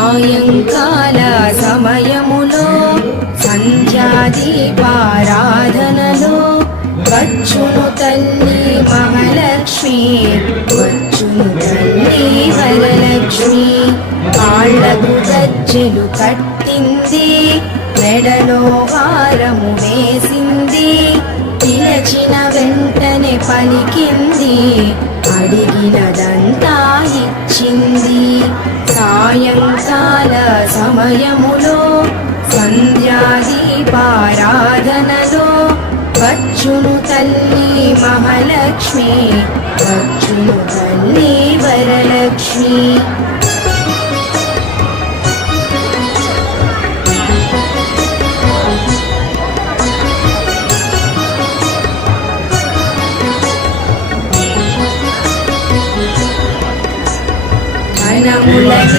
సాయంకాల సమయములో సంధ్యాదీపారాధనలో వచ్చును తల్లి మహాలక్ష్మి, వచ్చును తల్లి వరలక్ష్మి. కాళ్ళకు గజ్జెలు కట్టింది, మెడలో హారము వేసింది, పిలచిన వెంటనే పలికింది, అడిగినదంతా ఇచ్చింది. సాయంకాల సమయములో సంధ్యాదీపారాధనలో వచ్చును తల్లి మహాలక్ష్మి, వచ్చును తల్లి వరలక్ష్మి.